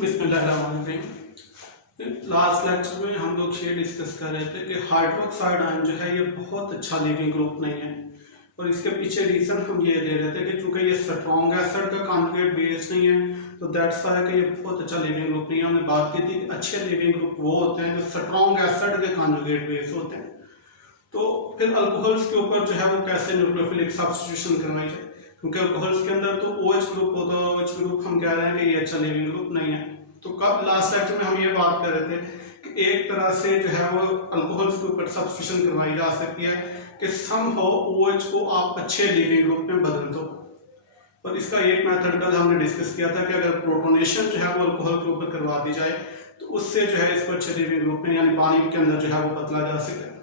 बिस्मिल्लाहिर्रहमानिर्रहीम। Last lecture में हम लोग ये डिस्कस कर रहे थे कि हाइड्रोक्साइड आयन जो है ये बहुत अच्छा लिविंग ग्रुप नहीं है, और इसके पीछे रीजन हम ये दे रहे थे कि चूंकि ये स्ट्रॉन्ग एसिड का कॉन्जुगेट बेस नहीं है तो दैट्स व्हाई कि ये बहुत अच्छा लिविंग ग्रुप नहीं है। हमने बात की थी कि अच्छे लिविंग ग्रुप वो होते हैं जो स्ट्रॉन्ग एसिड के कॉन्जुगेट बेस होते हैं। तो फिर अल्कोहल्स के ऊपर जो है वो कैसे न्यूक्लियोफिलिक सब्स्टिट्यूशन करवाई जाए, क्योंकि अल्कोहल्स के अंदर तो OH ग्रुप होता है, OH ग्रुप हम कह रहे हैं कि ये अच्छा लिविंग ग्रुप नहीं है। तो कब लास्ट लेक्चर में हम ये बात कर रहे थे कि एक तरह से जो है वो अल्कोहल्स के ऊपर सब्स्टिट्यूशन करवाई जा सकती है कि समहाउ OH को आप अच्छे लिविंग ग्रुप में बदल दो। और इसका एक मेथड कल हमने डिस्कस किया था कि अगर प्रोटोनेशन जो है वो अल्कोहल के ऊपर करवा दी जाए तो उससे जो है इसको अच्छे लिविंग ग्रुप में यानी पानी के अंदर जो है वो बदला जा सके।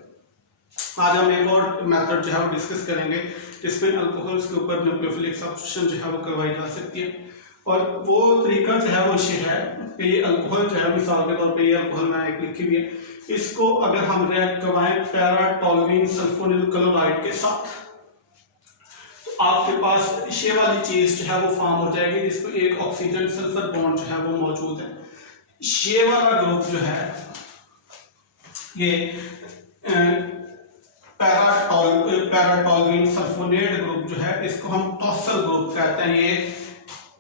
आज हम एक और मेथड जो है वो डिस्कस करेंगे जिसमें अल्कोहल्स के ऊपर न्यूक्लियोफिलिक सब्स्टिट्यूशन जो है वो करवाई जा सकती है। और वो तरीका जो है वो ये है कि ये अल्कोहल जो है मिसाल के तौर पे ये अल्कोहल मैंने एक लिखी हुई है, इसको अगर हम रिएक्ट करवाएं पैराटोल्यूइन सल्फोनिल क्लोराइड के साथ तो आपके पास ये वाली चीज जो है वो फॉर्म हो जाएगी जिसको एक ऑक्सीजन सल्फर बॉन्ड जो है वो मौजूद है। ये वाला ग्रुप जो है ये पैराटोल्यूइन सल्फोनेट ग्रुप जो है इसको हम टॉसल ग्रुप कहते हैं। ये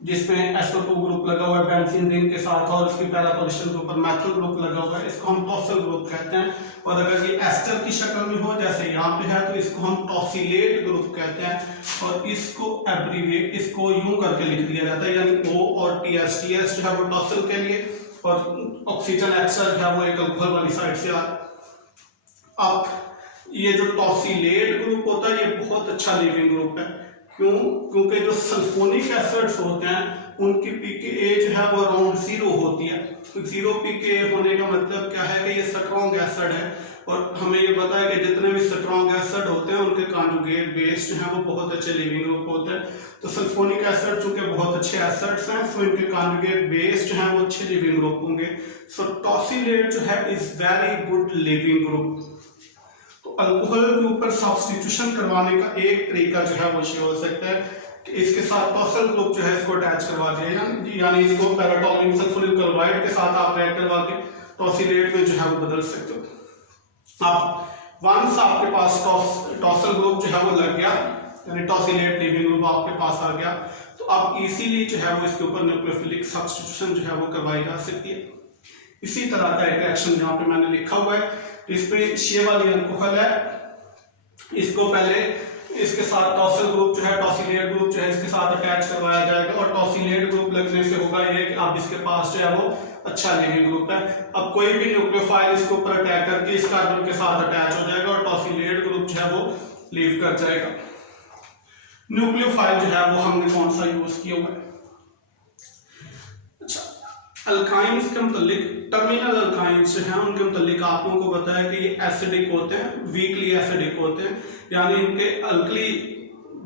जिसमें SO2 ग्रुप लगा हुआ है बेंजीन रिंग के साथ और इसकी पैरा पोजीशन के ऊपर मेथल ग्रुप लगा हुआ है, इसको हम टॉसल ग्रुप कहते हैं। और अगर ये एस्टर की शक्ल में हो जैसे यहाँ पे है तो इसको हम टॉसिलेट ग्रुप कहते हैं। और इसको एब्रीविएट इसको यूं करके लिख दिया जाता है यानी O और TS जो है वो टॉसल के लिए और ऑक्सीजन एक्स्ट्रा जो है वो एक अल्कोहल वाली साइड से अब ये जो टॉसिलेट ग्रुप होता है ये बहुत अच्छा लिविंग ग्रुप है। क्यों? क्योंकि जो सल्फोनिक एसिड्स होते हैं उनकी pKa जो है वो अराउंड 0 होती है। तो 0 pKa होने का मतलब क्या है कि ये स्ट्रॉन्ग एसिड है और हमें ये पता है कि जितने भी स्ट्रॉन्ग एसिड होते हैं उनके कॉन्जुगेट बेस जो है वो बहुत अच्छे लिविंग ग्रुप होते हैं। तो सल्फोनिक एसिड चूंकि बहुत अच्छे एसिड्स हैं तो इनके कॉन्जुगेट बेस जो है वो अच्छे लिविंग ग्रुप होंगे। सो टॉसिलेट जो है is very good leaving group. तो अल्कोहल के ऊपर सब्स्टिट्यूशन करवाने का एक तरीका जो है वो ये हो सकता है कि इसके साथ टॉसल ग्रुप जो है इसको अटैच करवा दिया यानी इसको पैराटोल्यूइन सल्फोनिल क्लोराइड के साथ आप रिएक्ट करवा के टॉसिलेट में जो है वो बदल सकते हो। अब वंस आपके पास टॉसल ग्रुप जो है वो लग गया यानी टॉसिलेट लिविंग ग्रुप आपके पास आ गया तो अब इजीली जो है वो इसके ऊपर न्यूक्लियोफिलिक सब्स्टिट्यूशन जो है वो करवाई जा सकती है। इसी तरह का एक रिएक्शन यहाँ पे मैंने लिखा हुआ है इसमें ये वाली अल्कोहल है, इसको पहले इसके साथ टॉसल ग्रुप जो है टॉसिलेट ग्रुप जो है इसके साथ अटैच करवाया जाएगा और टॉसिलेट ग्रुप लगने से होगा ये कि अब इसके पास जो है वो अच्छा लिविंग ग्रुप है। अब कोई भी न्यूक्लियोफाइल इसके ऊपर अटैक करके इस कार्बन के साथ अटैच हो जाएगा और टॉसिलेट ग्रुप जो है वो लीव कर जाएगा। न्यूक्लियोफाइल जो है वो हमने कौन सा यूज किया हुआ है? अच्छा, अल्काइंस के मुतालिक टर्मिनल अल्काइंस जो हैं उनके मुतालिक आप लोगों को पता है कि ये एसिडिक होते हैं, वीकली एसिडिक होते हैं यानी इनके अल्कली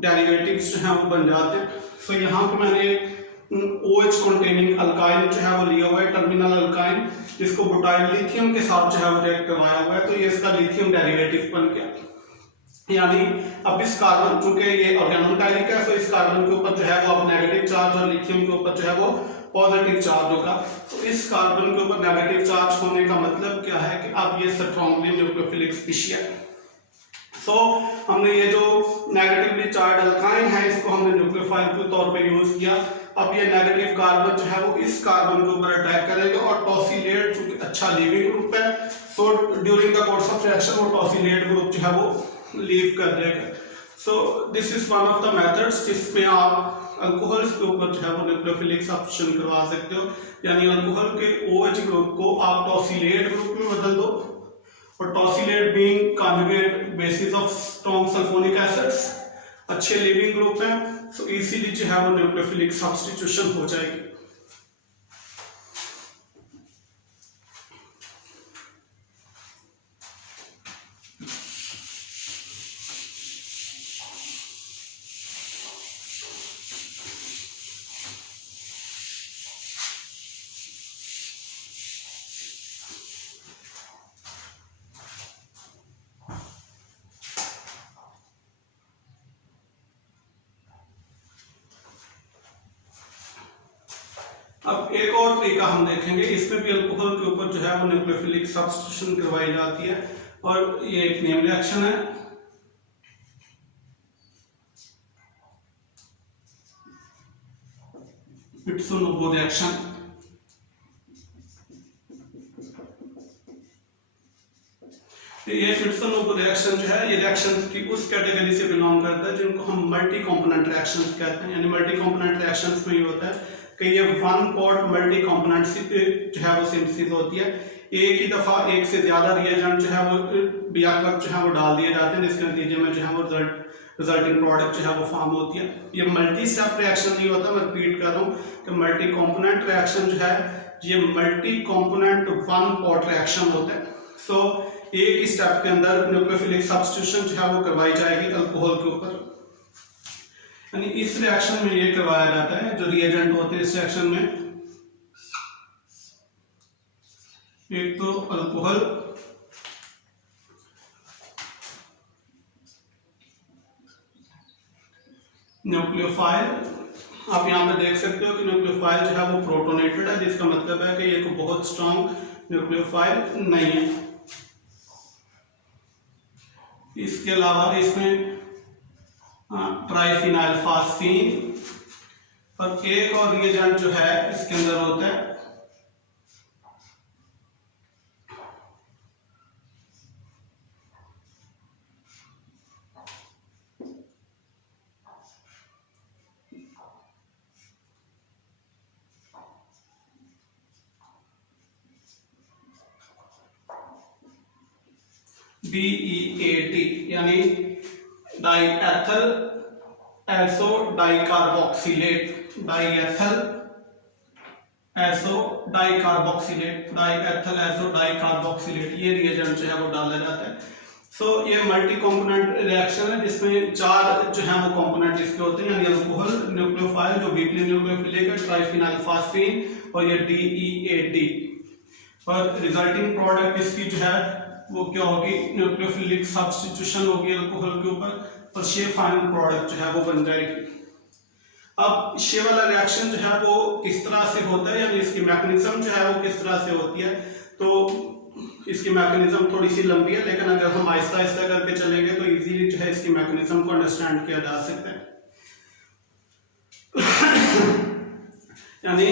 डेरिवेटिव्स जो हैं वो बन जाते हैं। सो यहाँ पे मैंने OH कंटेनिंग अल्काइन जो है वो लिया हुआ है टर्मिनल अल्काइन जिसको बुटाइल लिथियम के साथ जो है वो रिएक्ट करवाया हुआ है तो ये इसका लिथियम डेरिवेटिव बन गया। यानी अब इस कार्बन चूंकि ये ऑर्गेनोमेटालिक है तो इस कार्बन के ऊपर जो है वो अब नेगेटिव चार्ज और लिथियम के ऊपर जो है वो पॉजिटिव चार्ज होगा। तो इस कार्बन के ऊपर नेगेटिव चार्ज होने का मतलब क्या है कि अब ये स्ट्रांगली न्यूक्लियोफिलिक स्पीशीज है। सो हमने ये जो नेगेटिवली चार्ज अल्काइन है इसको हमने न्यूक्लियोफाइल के तौर पे यूज किया। अब ये नेगेटिव कार्बन जो है वो इस कार्बन के ऊपर अटैक करेगा और टॉसिलेट चूंकि अच्छा लिविंग ग्रुप है so during the course of reaction वो टॉसिलेट ग्रुप जो है वो लीव कर देगा। So this is one of the methods जिसमें आप अल्कोहल्स के ऊपर जो है वो न्यूक्लियोफिलिक सब्स्टिट्यूशन करवा सकते हो यानी अल्कोहल के OH ग्रुप को आप टॉसिलेट ग्रुप में बदल दो और tosylate being conjugate bases of strong sulphonic acids अच्छे लिविंग ग्रुप है सो इजीली जो है वो न्यूक्लियोफिलिक सब्स्टिट्यूशन हो जाएगी। अब एक और तरीका हम देखेंगे, इसमें भी अल्कोहल के ऊपर जो है वो न्यूक्लियोफिलिक सब्स्टिट्यूशन करवाई जाती है और ये एक नेम रिएक्शन है। पिट्सो-नोबो रिएक्शन। ये पिट्सो-नोबो रिएक्शन जो है, ये रिएक्शन की उस कैटेगरी से बिलोंग करता है जिनको हम मल्टी कंपोनेंट रिएक्शंस कहते हैं। यानी मल्टी कंपोनेंट रिएक्शंस में ये होता है कि ये वन पॉट मल्टी कंपोनेंट जो है वो सिंथेसिस होती है। एक ही दफा एक से ज्यादा रिएजेंट जो है वो रिएक्टर जो है वो डाल दिए जाते हैं, जिसके नतीजे में जो है वो रिजल्टिंग प्रोडक्ट जो है वो फॉर्म होती है। ये मल्टी स्टेप रिएक्शन नहीं होता, मैं रिपीट कर रहा हूँ कि मल्टी कंपोनेंट रिएक्शन जो है ये multi component one pot reaction होता है। सो एक ही स्टेप के अंदर न्यूक्लियोफिलिक सब्स्टिट्यूशन जो है वो करवाई जाएगी अल्कोहल के ऊपर। यानी इस रिएक्शन में ये करवाया जाता है, जो रिएजेंट होते हैं इस रिएक्शन में, एक तो अल्कोहल, न्यूक्लियोफाइल। आप यहाँ पे देख सकते हो कि न्यूक्लियोफाइल जो है वो प्रोटोनेटेड है, जिसका मतलब है कि ये कोई बहुत स्ट्रॉन्ग न्यूक्लियोफाइल नहीं है। इसके अलावा इसमें ट्राइफिनाइल फास्फीन और एक और रिएजेंट जो है इसके अंदर होता है DEAT, यानी डाईएथल एसो डाइकार्बोक्सिलेट। डाईएथल एसो डाइकार्बोक्सिलेट, डाईएथल एसो डाइकार्बोक्सिलेट, ये रिएजेंट जो है वो डाला जाता है। सो ये मल्टी कंपोनेंट रिएक्शन है जिसमें चार जो है वो कंपोनेंट इसके होते हैं, यानी अल्कोहल, न्यूक्लियोफाइल जो वीकली न्यूक्लियोफिलिक है, ट्राइफिनाइल फास्फीन और ये DEAT। और रिजल्टिंग प्रोडक्ट इसकी जो है वो क्या होगी, न्यूक्लियोफिलिक सब्स्टिट्यूशन होगी अल्कोहल के ऊपर और ये फाइनल प्रोडक्ट जो है वो बन जाएगी। अब ये वाला रिएक्शन जो है वो किस तरह से होता है, यानी इसकी मैकेनिज्म जो है वो किस तरह से होती है, तो इसकी मैकेनिज्म थोड़ी सी लंबी है, लेकिन अगर हम आहिस्ता आहिस्ता करके चलेंगे तो इजीली जो है इसकी मैकेनिज्म को अंडरस्टैंड किया जा सकता है। यानी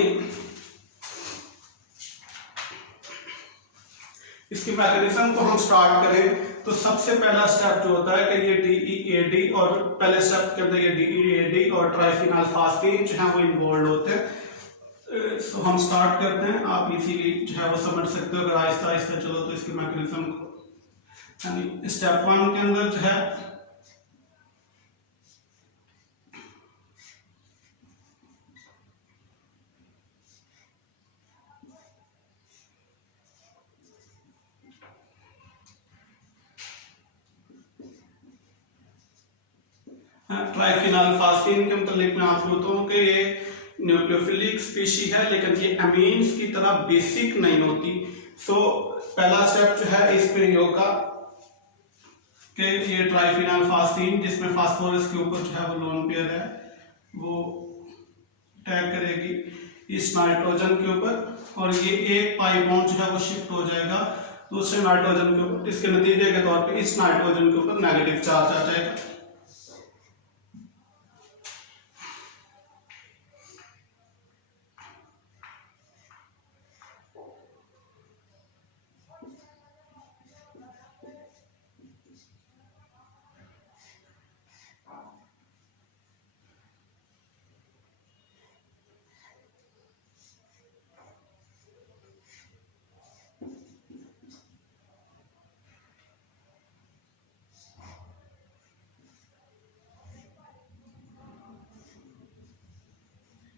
इसकी मैकेनिज्म को हम स्टार्ट करें तो सबसे पहला स्टेप जो होता है कि ये DEAD, और पहले स्टेप के अंदर ये DEAD और ट्राइफिनाइल फास्फीन जो है वो इन्वॉल्व होते हैं। सो हम स्टार्ट करते हैं, आप इजीली जो है वो समझ सकते हो अगर आहिस्ता आहिस्ता चलो तो इसकी मैकेनिज्म को। यानी स्टेप 1 के अंदर जो है ट्राइफिनाइल फास्फीन के मतलब मैं आपको बताऊं कि ये न्यूक्लियोफिलिक स्पीशी है, लेकिन ये अमीन्स की तरह बेसिक नहीं होती। सो पहला स्टेप जो है इस पे होगा कि ये ट्राइफिनाइल फास्फीन जिसमें फास्फोरस के ऊपर जो है वो लोन पेयर है वो अटैक करेगी इस नाइट्रोजन के ऊपर, और ये एक पाई बॉन्ड जो है वो शिफ्ट हो जाएगा दूसरे नाइट्रोजन के ऊपर। इसके नतीजे के तौर पे इस नाइट्रोजन के ऊपर नेगेटिव चार्ज आ जाएगा।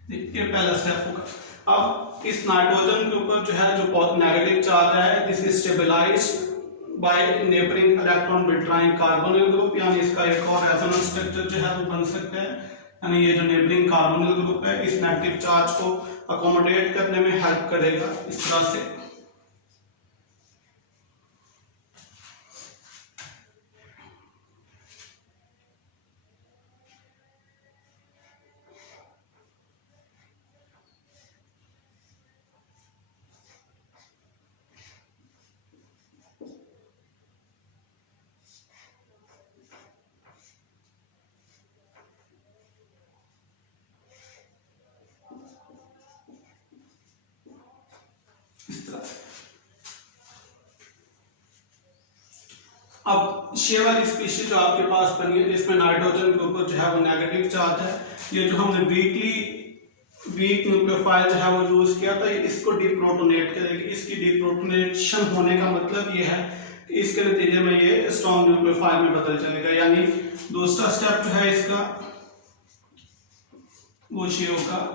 ये पहला स्टेप होगा। अब इस नाइट्रोजन के ऊपर जो है जो नेगेटिव चार्ज है, this is stabilised by neighbouring electron withdrawing carbonyl group, यानी इसका एक और रेजोनेंस स्ट्रक्चर जो है वो बन सकता है। यानी ये जो नेबरिंग कार्बोनिल ग्रुप है इस नेगेटिव चार्ज को अकोमोडेट करने में हेल्प करेगा इस तरह से। अब ये वाली स्पीशीज जो आपके पास बनी है जिसमें नाइट्रोजन के ऊपर जो है वो नेगेटिव चार्ज है, ये जो हमने वीक न्यूक्लियोफाइल जो है वो यूज किया था, इसको डीप्रोटोनेट करेगी। इसकी डीप्रोटोनेशन होने का मतलब ये है कि इसके नतीजे में ये स्ट्रॉन्ग न्यूक्लियोफाइल में बदल जाएगा। यानी दूसरा स्टेप जो है इसका वो ये होगा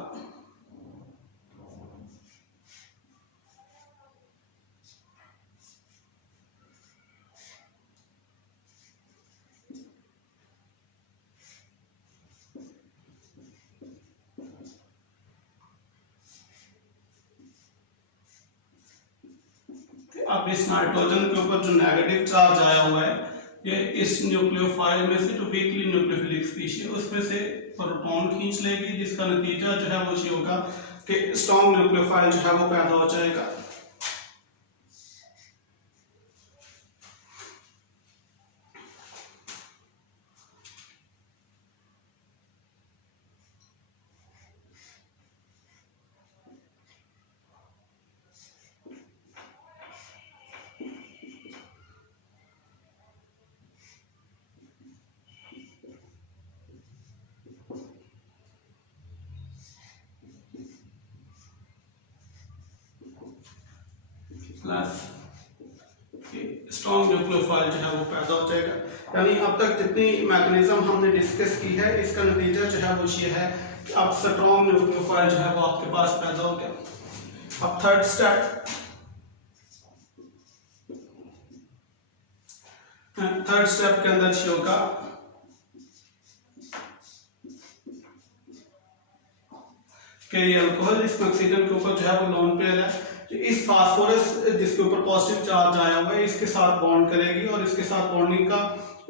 अब इस नाइट्रोजन के ऊपर जो नेगेटिव चार्ज आया हुआ है, ये इस न्यूक्लियोफाइल में से जो वीकली न्यूक्लियोफिलिक स्पीशीज उसमें से प्रोटॉन खींच लेगी, जिसका नतीजा जो है वो ये होगा कि स्ट्रॉन्ग न्यूक्लियोफाइल जो है वो पैदा हो जाएगा। प्लस स्ट्रॉन्ग न्यूक्लियोफाइल जो है वो पैदा हो जाएगा। यानी अब तक जितनी मैकेनिज्म हमने डिस्कस की है, इसका नतीजा जो है वो ये है कि अब स्ट्रॉन्ग न्यूक्लियोफाइल जो है वो आपके पास पैदा हो गया। अब थर्ड स्टेप के अंदर ये होगा कि ये अल्कोहल इसमें ऑक्सीजन के ऊपर जो है वो लोन पेयर है, इस फास्फोरस जिसके ऊपर पॉजिटिव चार्ज आया हुआ है इसके साथ बॉन्ड करेगी, और इसके साथ बॉन्डिंग का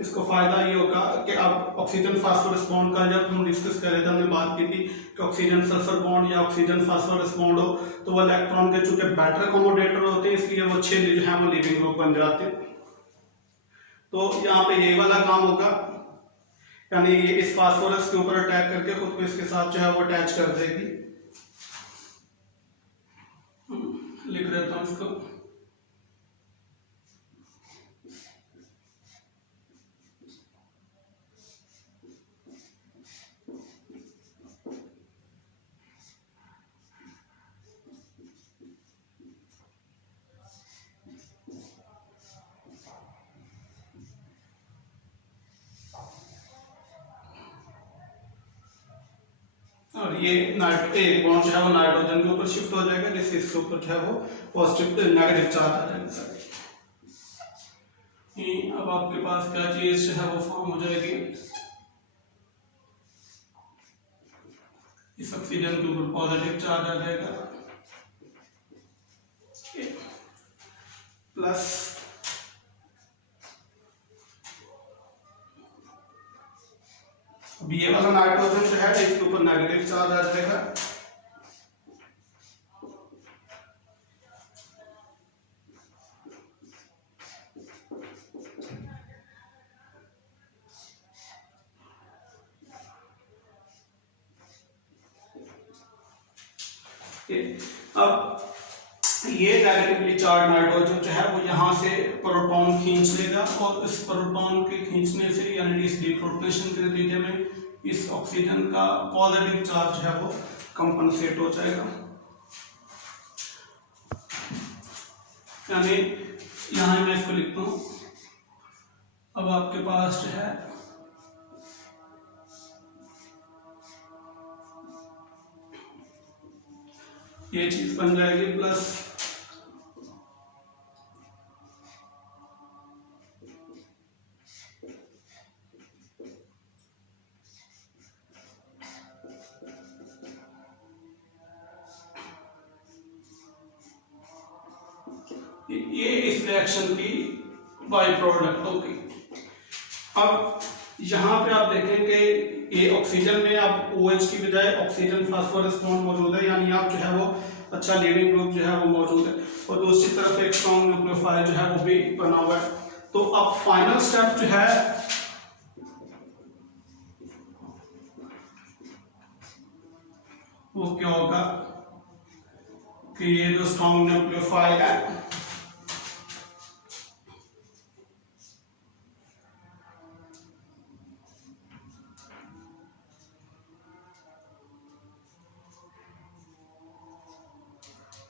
इसको फायदा ये होगा कि अब ऑक्सीजन फास्फोरस बॉन्ड का जब हम डिस्कस कर रहे थे, हमने बात की थी कि ऑक्सीजन सल्फर बॉन्ड या ऑक्सीजन फास्फोरस बॉन्ड हो तो वो इलेक्ट्रॉन के चूंकि बेटर अकोमोडेटर होते हैं, इसलिए वो अच्छे जो है वो लिविंग ग्रुप बन जाते हैं। तो यहाँ पे ये वाला काम होगा, यानी ये इस फास्फोरस के ऊपर अटैक करके खुद को इसके साथ जो है वो अटैच कर देगी। लिख देता हूं इसको। और ये बॉन्ड जो है वो नाइट्रोजन के ऊपर शिफ्ट हो जाएगा, जिससे इसके ऊपर जो है वो पॉजिटिव नेगेटिव चार्ज आ जाएगा। अब आपके पास क्या चीज जो है वो फॉर्म हो जाएगी, इस ऑक्सीजन के ऊपर पॉजिटिव चार्ज आ जाएगा प्लस ये वाला नाइट्रोजन जो है इसके ऊपर नेगेटिव चार्ज आ जाएगा। अब ये नेगेटिवली चार्ज नाइट्रोजन जो है वो यहाँ से प्रोटॉन खींच लेगा, और इस प्रोटॉन के खींचने से यानी इस डीप्रोटोनेशन के नतीजे में इस ऑक्सीजन का पॉजिटिव चार्ज है वो कंपनसेट हो जाएगा। यानी यहाँ मैं इसको लिखता हूँ, अब आपके पास जो है ये चीज बन जाएगी प्लस ये इस रिएक्शन की बाई प्रोडक्ट होगी। अब यहाँ पे आप देखें कि ये ऑक्सीजन में अब OH की बजाय ऑक्सीजन फास्फोरस बॉन्ड मौजूद है, यानी आप जो है वो अच्छा लिविंग ग्रुप जो है वो मौजूद है, और दूसरी तरफ एक स्ट्रॉन्ग न्यूक्लियोफाइल जो है वो भी बना हुआ है। तो अब फाइनल स्टेप जो है वो क्या होगा कि ये जो स्ट्रॉन्ग न्यूक्लियोफाइल है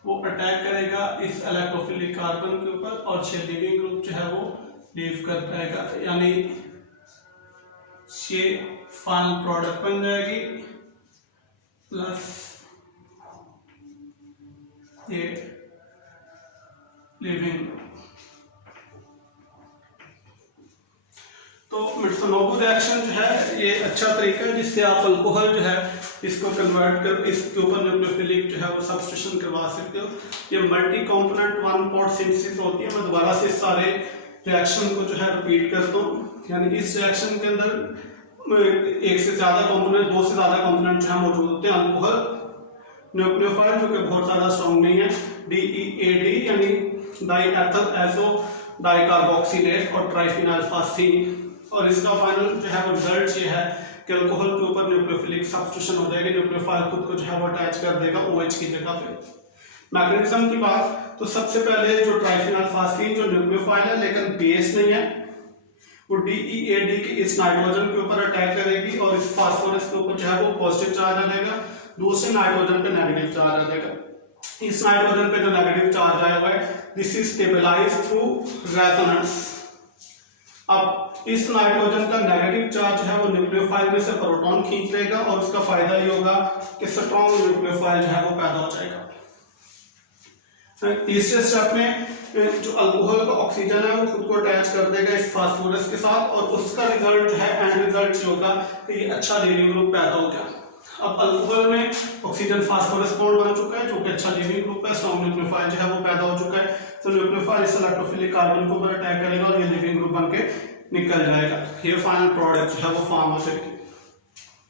वो अटैक करेगा इस इलेक्ट्रोफिलिक कार्बन के ऊपर और ये लिविंग ग्रुप जो है वो लीव कर पाएगा, यानी ये फाइनल प्रोडक्ट बन जाएगी प्लस ये लिविंग। तो मिट्सुनोबू रिएक्शन जो है ये अच्छा तरीका है जिससे आप अल्कोहल जो है इसको कन्वर्ट कर इसके ऊपर न्यूक्लियोफिलिक जो है वो सब्स्टिट्यूशन करवा सकते हो। ये multi component one pot synthesis होती है। मैं दोबारा से सारे रिएक्शन को जो है रिपीट करता हूँ, यानी इस रिएक्शन के अंदर एक से ज्यादा कंपोनेंट, दो से ज्यादा कंपोनेंट जो है मौजूद होते हैं। अल्कोहल, न्यूक्लियोफाइल जो कि बहुत ज्यादा स्ट्रॉन्ग नहीं है, DEAD यानी डाईएथल एसो डाइकार्बोक्सिलेट और ट्राइफिनाइलफास्फीन, और इसका फाइनल जो है वो रिजल्ट ये है कि अल्कोहल के ऊपर न्यूक्लियोफिलिक सब्स्टिट्यूशन हो जाएगी, न्यूक्लियोफाइल खुद को जो है वो अटैच कर देगा OH की जगह पे। मैकेनिज्म की बात तो सबसे पहले जो ट्राइफिनाइलफास्फीन जो न्यूक्लियोफाइल है लेकिन बेस नहीं है, वो DEAD के इस नाइट्रोजन के ऊपर अटैक करेगी और इस फास्फोरस के ऊपर जो है वो पॉजिटिव चार्ज आ जाएगा, दूसरे नाइट्रोजन पे नेगेटिव चार्ज आ जाएगा। इस नाइट्रोजन पे जो नेगेटिव चार्ज आया हुआ है this is stabilised through resonance. अब इस नाइट्रोजन का नेगेटिव चार्ज है वो न्यूक्लियोफाइल में से प्रोटॉन खींच लेगा और उसका फायदा ये होगा कि स्ट्रॉन्ग न्यूक्लियोफाइल जो है वो पैदा हो जाएगा। तीसरे स्टेप में जो अल्कोहल का ऑक्सीजन है वो खुद को अटैच कर देगा इस फास्फोरस के साथ और उसका रिजल्ट जो है एंड रिजल्ट ये होगा कि ये अच्छा लिविंग ग्रुप पैदा हो गया। अब अल्कोहल में ऑक्सीजन फास्फोरस बॉन्ड बन चुका है जो कि अच्छा लिविंग ग्रुप है, स्ट्रॉन्ग न्यूक्लियोफाइल जो है वो पैदा हो चुका है। तो न्यूक्लियोफाइल इस इलेक्ट्रोफिलिक कार्बन के ऊपर अटैक करेगा और ये लिविंग ग्रुप बन के निकल जाएगा। ये फाइनल प्रोडक्ट जो है वो फॉर्म हो जाएगी।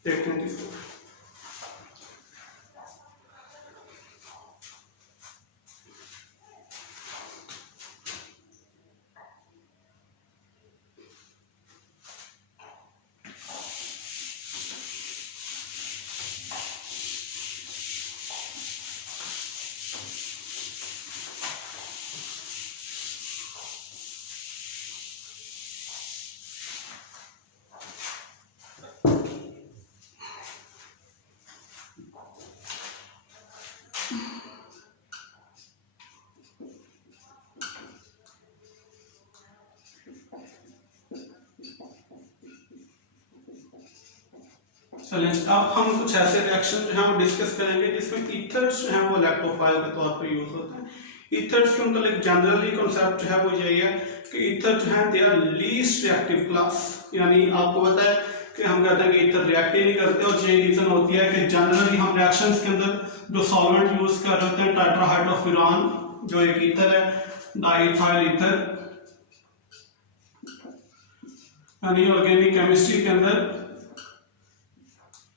देखते हैं इसको। अब हम कुछ ऐसे रिएक्शन जो है वो डिस्कस करेंगे जिसमें ईथर्स जो है वो इलेक्ट्रोफाइल के तौर पर यूज होते हैं। ईथर्स के मतलब जनरली कॉन्सेप्ट जो है वो यही है कि ईथर जो है they are least reactive class, यानी आपको पता है कि हम कहते हैं कि ईथर रिएक्ट ही नहीं करते और यही रीजन होती है कि जनरली हम रिएक्शंस के अंदर जो सॉल्वेंट यूज कर रहे होते हैं टेट्राहाइड्रोफुरान जो एक ईथर है, डाइथाइल ईथर, यानी ऑर्गेनिक केमिस्ट्री के अंदर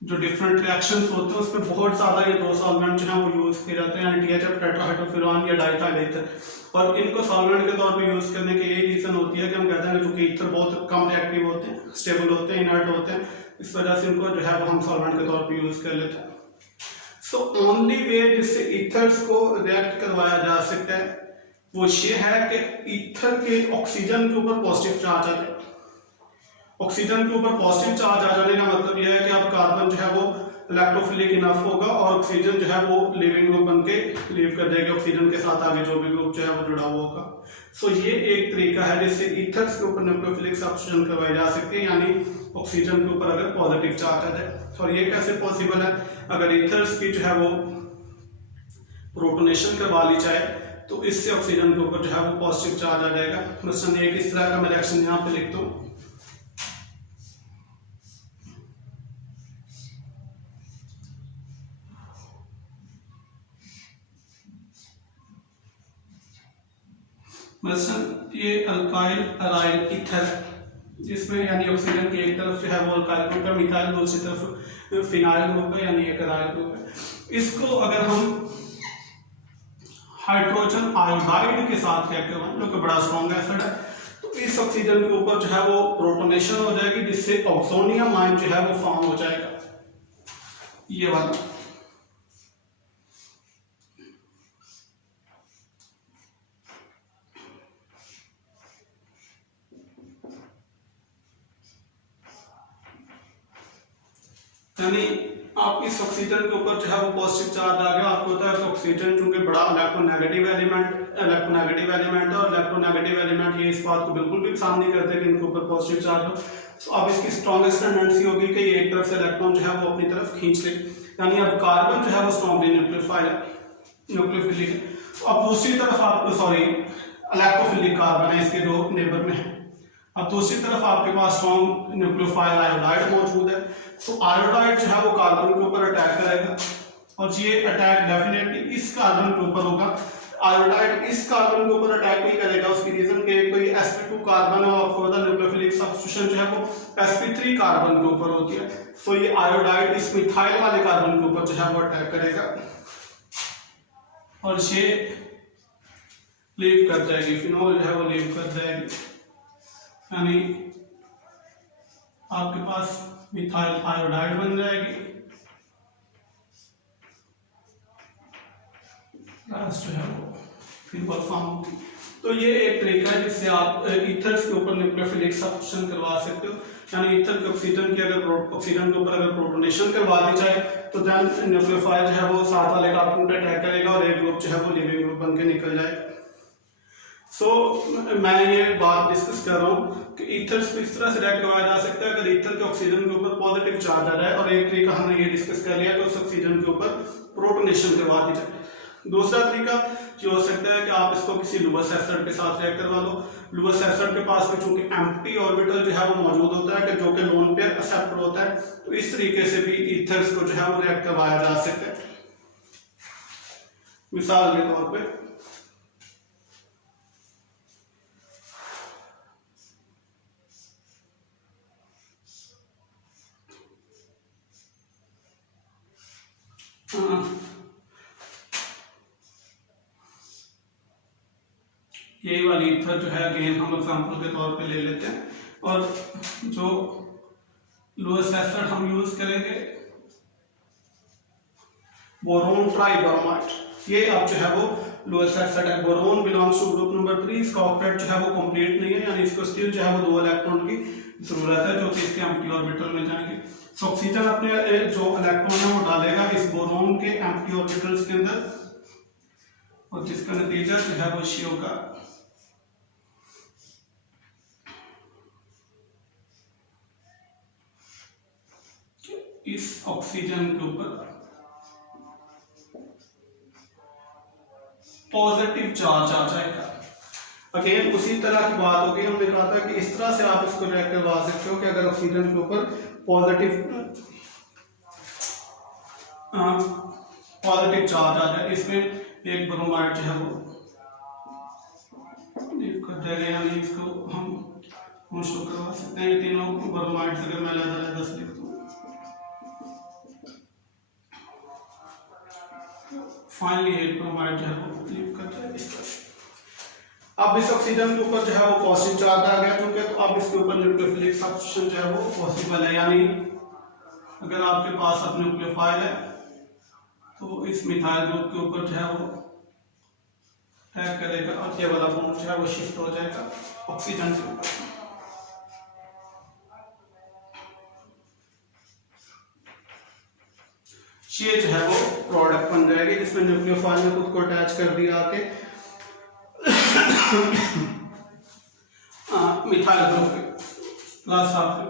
जो डिफरेंट रिएक्शंस होते हैं उसमें बहुत ज्यादा ये दो सॉल्वेंट जो है वो यूज किए जाते हैं, THF टेट्राहाइड्रोफुरान या डाइथाइल ईथर। और इनको सॉल्वेंट के तौर पे यूज करने की यही रीजन होती है कि हम कहते हैं कि चूंकि ईथर बहुत कम रिएक्टिव होते हैं, स्टेबल होते हैं, इनर्ट होते हैं, इस वजह से इनको जो है वो हम सॉल्वेंट के तौर पे यूज कर लेते हैं। सो ओनली वे जिससे ईथर्स को रिएक्ट करवाया जा सकता है वो ये है कि ईथर के ऑक्सीजन के ऊपर पॉजिटिव चार्ज आ जाए। ऑक्सीजन के ऊपर पॉजिटिव चार्ज आ जाने का मतलब यह है कि अब कार्बन जो है वो इलेक्ट्रोफिलिक इनफ होगा और ऑक्सीजन जो है वो लिविंग ग्रुप बन के लीव कर जाएगा, ऑक्सीजन के साथ आगे जो भी ग्रुप जो है वो जुड़ा हुआ होगा। सो ये एक तरीका है जिससे ईथर्स के ऊपर न्यूक्लियोफिलिक सब्स्टिट्यूशन करवाई जा सकती है, यानी ऑक्सीजन के ऊपर अगर पॉजिटिव चार्ज आ जाए। और ये कैसे पॉसिबल है? अगर ईथर्स की जो है वो प्रोटोनेशन करवा ली जाए तो इससे ऑक्सीजन के ऊपर जो है वो पॉजिटिव चार्ज आ जाएगा। मसलन एक इस तरह का मैं रिएक्शन यहाँ पे लिखता हूँ। मसलन ये अल्काइल अराइल ईथर जिसमें यानी ऑक्सीजन की एक तरफ जो है वो अल्काइल ग्रुप है, मिथाइल दूसरी तरफ फिनाइल ग्रुप है यानी एक अराइल ग्रुप है। इसको अगर हम हाइड्रोजन आयोडाइड के साथ क्या करवाएं जो कि बड़ा स्ट्रॉन्ग एसिड है तो इस ऑक्सीजन के ऊपर जो है वो प्रोटोनेशन हो जाएगी जिससे ऑक्सोनियम आयन जो है वो फॉर्म हो जाएगा, ये वाला। यानी आप इस ऑक्सीजन के ऊपर जो है वो पॉजिटिव चार्ज आ गया। आपको पता है कि ऑक्सीजन चूंकि बड़ा इलेक्ट्रोनेगेटिव एलिमेंट है और इलेक्ट्रोनेगेटिव एलिमेंट ये इस बात को बिल्कुल भी पसंद नहीं करते कि इनके ऊपर पॉजिटिव चार्ज हो। तो अब इसकी स्ट्रॉन्गेस्ट टेंडेंसी होगी कि ये एक तरफ से इलेक्ट्रॉन जो है वो अपनी तरफ खींच ले, यानी अब कार्बन जो है वो स्ट्रॉन्गली न्यूक्लियोफिलिक है। तो अब दूसरी तरफ आपको इलेक्ट्रोफिलिक कार्बन है इसके जो नेबर में है। अब दूसरी तरफ आपके पास स्ट्रॉन्ग न्यूक्लियोफाइल आयोडाइड मौजूद है। तो आयोडाइड जो है वो कार्बन के ऊपर अटैक करेगा और ये अटैक डेफिनेटली इस कार्बन के ऊपर होगा। आयोडाइड इस कार्बन के ऊपर अटैक नहीं करेगा, उसकी रीजन के एक तो ये sp2 कार्बन है और आपको पता है न्यूक्लियोफिलिक सब्स्टिट्यूशन जो है वो sp3 कार्बन के ऊपर होती है। तो ये आयोडाइड इस मिथाइल वाले कार्बन के ऊपर जो है वो अटैक करेगा और ये लीव कर जाएगी, फिनोल जो है वो लीव कर जाएगी, यानी आपके पास मिथाइल आयोडाइड बन जाएगी। जो है वो फिनोल फॉर्म होगी। तो ये एक तरीका है जिससे आप ईथर्स के ऊपर न्यूक्लियोफिलिक सब्स्टिट्यूशन करवा सकते हो, यानी ईथर के ऑक्सीजन के अगर ऑक्सीजन के ऊपर अगर प्रोटोनेशन करवा दी जाए तो देन न्यूक्लियोफाइल जो है वो साथ वाले कार्बन पे अटैक करेगा और एक ग्रुप जो है वो लिविंग ग्रुप बन के निकल जाएगा। मैं ये बात डिस्कस कर रहा हूँ कि ईथर्स को इस तरह से रिएक्ट करवाया जा सकता है अगर ईथर के ऑक्सीजन के ऊपर पॉजिटिव चार्ज आ जाए, और एक तरीका हमने ये डिस्कस कर लिया कि उस ऑक्सीजन के ऊपर प्रोटोनेशन करवा दी जाए। दूसरा तरीका जो हो सकता है कि आप इसको किसी लुईस एसिड के साथ रिएक्ट करवा लो। लुईस एसिड के पास में चूंकि एम्प्टी ऑर्बिटल जो है वो मौजूद होता है कि जो कि लोन पेयर एक्सेप्टर होता है, तो इस तरीके से भी ईथर्स को जो है वो रिएक्ट करवाया जा सकता है। मिसाल के तौर पे ये वाली ईथर जो है अगेन हम एग्जांपल के तौर पे ले लेते हैं, और जो लुईस एसिड हम यूज करेंगे बोरोन ट्राइब्रोमाइड, ये अब जो है वो लुईस एसिड है। Boron belongs to group number 3, इसका ऑक्टेट जो है वो कंप्लीट नहीं है, यानी इसको स्टिल जो है वो 2 इलेक्ट्रॉन की जरूरत है जो कि इसके एम्प्टी ऑर्बिटल में जाएंगे। सो ऑक्सीजन अपने जो इलेक्ट्रॉन है वो डालेगा इस बोरोन के एम्प्टी ऑर्बिटल्स के अंदर, और जिसका नतीजा जो है वो ये होगा इस ऑक्सीजन के ऊपर पॉजिटिव चार्ज आ जाएगा। अगेन उसी तरह की बात होगी, हमने कहा था कि इस तरह से आप इसको रिएक्ट करवा सकते हो कि अगर ऑक्सीजन के ऊपर पॉजिटिव चार्ज आ जाए, इसमें एक ब्रोमाइड जो है वो कर जाएगा, यानी इसको हम शो करवा सकते हैं। तीनों ब्रोमाइड अगर मैं अलग-अलग 10 लिख दूं, फाइनली एक ब्रोमाइड जो है वो लीव कर जाएगा इस तरह से। अब इस ऑक्सीजन के ऊपर जो है वो पॉजिटिव चार्ज आ गया चूंकि, तो अब इसके ऊपर न्यूक्लियोफिलिक सब्स्टिट्यूशन जो है वो पॉसिबल है, यानी अगर आपके पास अब न्यूक्लियोफाइल है तो इस मिथाइल ग्रुप के ऊपर जो है वो अटैक करेगा और ये वाला बॉन्ड जो है वो शिफ्ट हो जाएगा ऑक्सीजन के ऊपर। ये जो है वो प्रोडक्ट बन जाएगी जिसमें न्यूक्लियोफाइल ने खुद को अटैच कर दिया आके मिथाइल ग्रुप के प्लस आपके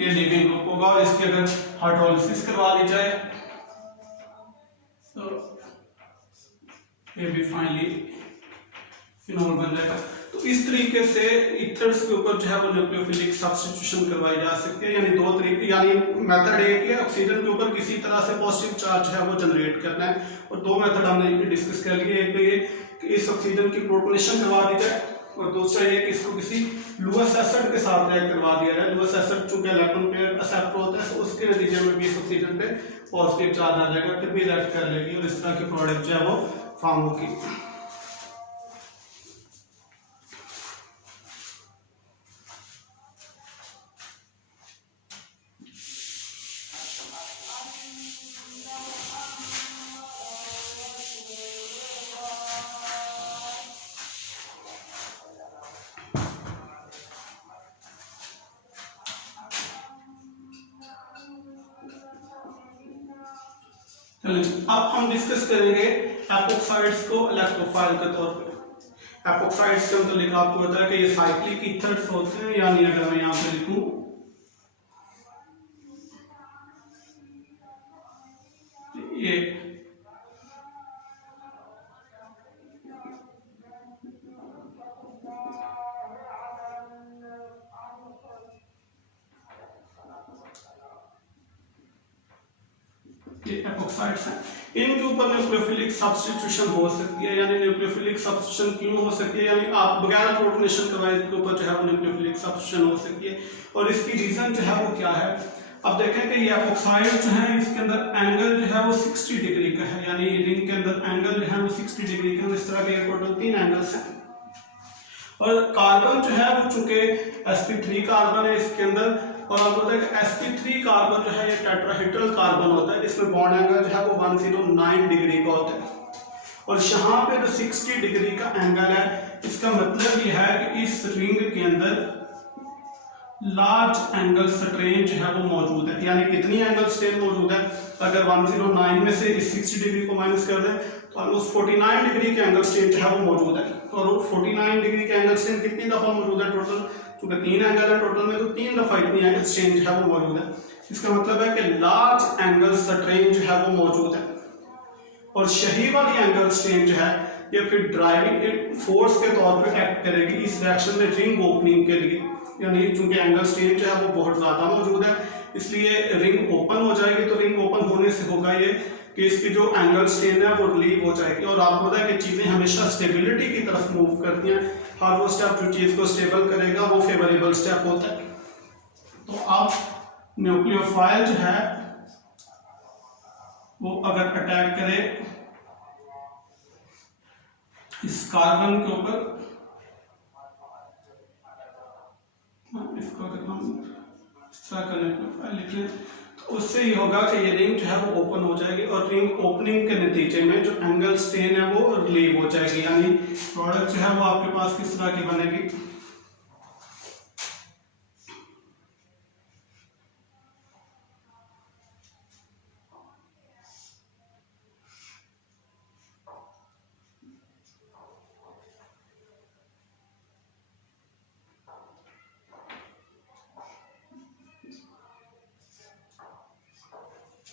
ये लिविंग ग्रुप होगा, और इसके अगर हाइड्रोलिसिस करवा दी जाए तो ये भी फाइनली फिनोल बन जाएगा। तो इस तरीके से ईथर्स के ऊपर जो है वो न्यूक्लियोफिलिक सब्स्टिट्यूशन करवाई जा सकती है, यानी 2 तरीके, यानी मेथड एक है ऑक्सीजन के ऊपर किसी तरह से पॉजिटिव चार्ज है वो जनरेट करना है, और 2 मेथड हमने डिस्कस कर लिए। एक तो ये कि इस ऑक्सीजन की प्रोटोनेशन करवा दी जाए, और दूसरा ये कि इसको किसी लुईस एसिड के साथ रिएक्ट करवा दिया जाए। लुईस एसिड चूंकि इलेक्ट्रॉन पेयर एक्सेप्टर होता है, तो उसके नतीजे में भी इस ऑक्सीजन पे पॉजिटिव चार्ज आ जाएगा, फिर भी रिएक्ट कर लेगी और इस तरह की प्रोडक्ट जो है वो फॉर्म होगी। चलिए अब हम डिस्कस करेंगे एपोक्साइड्स को इलेक्ट्रोफाइल के तौर पे। एपोक्साइड्स के अंदर लिखा आपको होता है कि ये साइक्लिक ईथर्स होते हैं, यानी अगर मैं यहाँ पे लिखूं ये एपोक्साइड्स हैं, इनके ऊपर न्यूक्लियोफिलिक सब्स्टिट्यूशन हो सकती है। यानी न्यूक्लियोफिलिक सब्स्टिट्यूशन क्यों हो सकती है, यानी आप बगैर प्रोटोनेशन करवाए इसके ऊपर जो है वो न्यूक्लियोफिलिक सब्स्टिट्यूशन हो सकती है। और इसकी रीजन जो है वो क्या है, अब देखें कि ये एपोक्साइड जो है इसके अंदर एंगल जो है वो 60 डिग्री का है, यानी रिंग के अंदर एंगल जो है वो 60 डिग्री का है। इस तरह के टोटल 3 एंगल्स हैं। और कार्बन जो है वो चूंकि sp3 कार्बन है इसके अंदर, और आपको पता है कि sp3 कार्बन जो है ये टेट्राहेड्रल कार्बन होता है, इसमें बॉन्ड एंगल जो है वो 109 डिग्री का होता है। और यहाँ पे जो 60 डिग्री का एंगल है, इसका मतलब ये है कि इस रिंग के अंदर लार्ज एंगल स्ट्रेन जो है वो मौजूद है। यानी कितनी एंगल स्ट्रेन मौजूद है, अगर 109 में से इस 60 डिग्री को माइनस कर दें तो ऑलमोस्ट 49 डिग्री के एंगल स्ट्रेन जो है वो मौजूद है। और वो 49 डिग्री के एंगल स्ट्रेन कितनी दफा मौजूद है टोटल, क्योंकि 3 एंगल है टोटल में, तो 3 दफा इतनी एंगल स्ट्रेन जो है वो मौजूद है। इसका मतलब है कि लार्ज एंगल स्ट्रेन जो है वो मौजूद है। और यही वाली एंगल स्ट्रेन जो है ये फिर ड्राइविंग फोर्स के तौर पे एक्ट करेगी इस रिएक्शन में रिंग ओपनिंग के लिए। यानी चूंकि एंगल स्ट्रेन जो है वो बहुत ज्यादा मौजूद है, इसलिए रिंग ओपन हो जाएगी। तो रिंग ओपन होने से होगा ये कि इसकी जो एंगल स्ट्रेन है वो रिलीव हो जाएगी। और आपको पता है कि चीजें हमेशा स्टेबिलिटी की तरफ मूव करती हैं। हर वो स्टेप जो चीज को स्टेबल करेगा वो फेवरेबल स्टेप होता है। तो अब न्यूक्लियोफाइल जो है वो अगर अटैक करे इस कार्बन के ऊपर, इसको अगर हम इस तरह का न्यूक्लियोफाइल लिख लें तो उससे ये होगा कि ये रिंग जो है वो ओपन हो जाएगी। और रिंग ओपनिंग के नतीजे में जो एंगल स्ट्रेन है वो रिलीव हो जाएगी। यानी प्रोडक्ट जो है वो आपके पास किस तरह की बनेगी,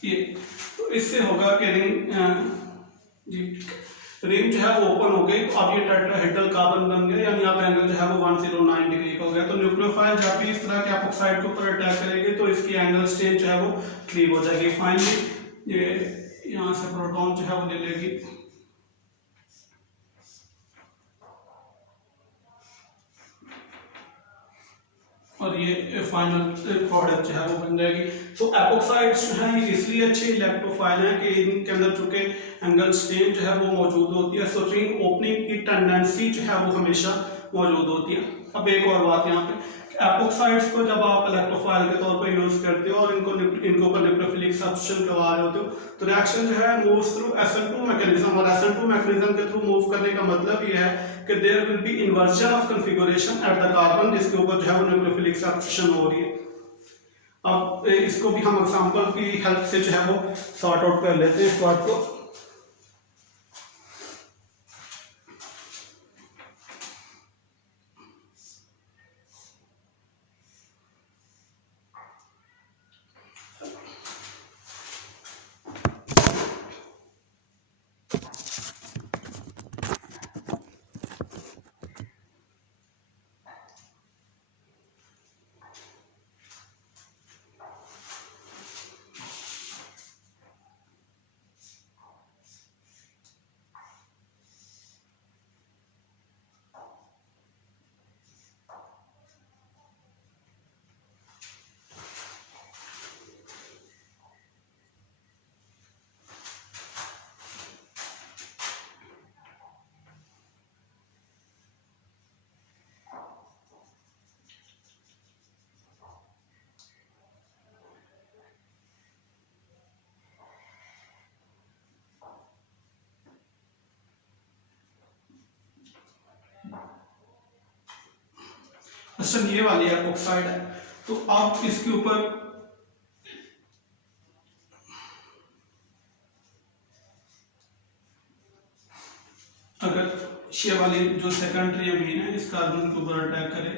ये तो इससे होगा कि रिंग जो है वो ओपन हो गई। तो अब ये टेट्राहेड्रल कार्बन बन गया, यानी आप एंगल जो है वो 109 डिग्री का हो गया। तो न्यूक्लियोफाइल जब भी इस तरह के एपोक्साइड के ऊपर अटैक करेगी तो इसकी एंगल स्ट्रेन जो है वो रिलीव हो जाएगी। फाइनली ये यहाँ से प्रोटॉन जो है वो ले लेगी और ये फाइनल प्रोडक्ट जो है वो बन जाएगी। तो एपोक्साइड्स जो है ये इसलिए अच्छे इलेक्ट्रोफाइल हैं कि इनके अंदर चूंकि एंगल स्ट्रेन जो है वो मौजूद होती है, सो रिंग ओपनिंग की टेंडेंसी जो है वो हमेशा मौजूद होती है। अब एक और बात यहाँ पे, एपोक्साइड्स को जब आप इलेक्ट्रोफाइल के तौर पे यूज करते हो और इनको ऊपर न्यूक्लियोफिलिक सब्स्टिट्यूशन करवा रहे होते हो, तो रिएक्शन जो है मूव्स थ्रू SN2 मैकेनिज्म। और SN2 मैकेनिज्म के थ्रू मूव करने का मतलब ये है कि there will be inversion of configuration at the carbon, जिसके ऊपर जो है वो न्यूक्लियोफिलिक सब्स्टिट्यूशन हो रही है। अब इसको भी हम एग्जांपल की हेल्प से जो है वो सॉर्ट आउट कर लेते हैं इस बात को। अच्छा ये वाली एपोक्साइड है, तो आप इसके ऊपर अगर ये वाली जो सेकेंडरी अमीन है इस कार्बन के ऊपर अटैक करे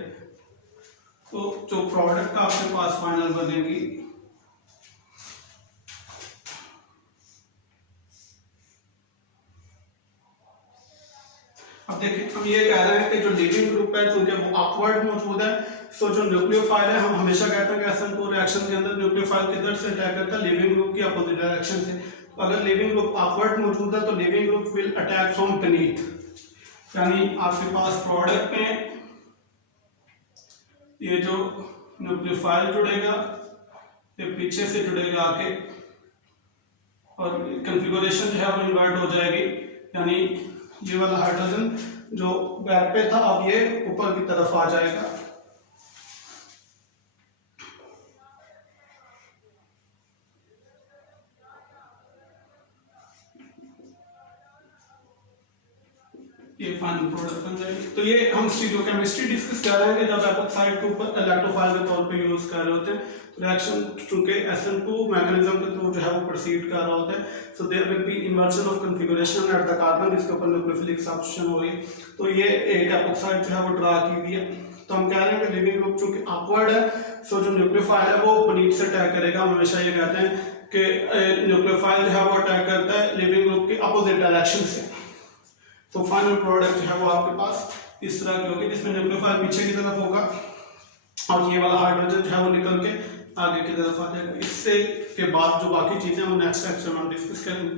तो जो प्रोडक्ट आपके पास फाइनल बनेगी अब देखिए हम ये कह रहे हैं कि जो लीविंग ग्रुप है चूंकि वो अपवर्ड मौजूद है, सो जो न्यूक्लियोफाइल है हम हमेशा कहते हैं कि SN2 रिएक्शन के अंदर न्यूक्लियोफाइल किधर से अटैक करता है, लिविंग ग्रुप की अपोजिट डायरेक्शन से। तो अगर लिविंग ग्रुप अपवर्ड मौजूद है तो leaving group will attack from beneath, यानी आपके पास प्रोडक्ट में ये जो न्यूक्लियोफाइल जुड़ेगा ये पीछे से जुड़ेगा आके और कॉन्फ़िगरेशन जो है वो इन्वर्ट हो जाएगी, यानी ये वाला हाइड्रोजन जो बैक पे था अब ये ऊपर की तरफ आ जाएगा। ये फाइनल प्रोडक्ट बन जाएगी। तो ये हम स्टीरियोकेमिस्ट्री डिस्कस कर रहे हैं कि जब एपॉक्साइड के ऊपर इलेक्ट्रोफाइल के तौर पे यूज कर रहे होते हैं तो रिएक्शन चूंकि SN2 मैकेनिज्म के थ्रू जो है वो प्रोसीड कर रहा होता है, so there will be inversion of configuration at the carbon, इसके ऊपर न्यूक्लियोफिलिक सब्स्टिट्यूशन हो रही है। तो ये एक एपॉक्साइड जो है वो ड्रा की हुई है। तो हम कह रहे हैं कि लिविंग ग्रुप चूंकि अपवर्ड है, सो जो न्यूक्लियोफाइल है वो बीनीथ से अटैक करेगा। हम हमेशा ये कहते हैं कि न्यूक्लियोफाइल जो है वो अटैक करता है लिविंग ग्रुप की अपोजिट डायरेक्शन से। तो फाइनल प्रोडक्ट जो है वो आपके पास इस तरह की होगी जिसमें न्यूक्लियोफाइल पीछे की तरफ होगा और ये वाला हाइड्रोजन जो है वो निकल के आगे की तरफ आ जाएगा। इससे के बाद जो बाकी चीजें वो नेक्स्ट लेक्चर में हम डिस्कस करेंगे।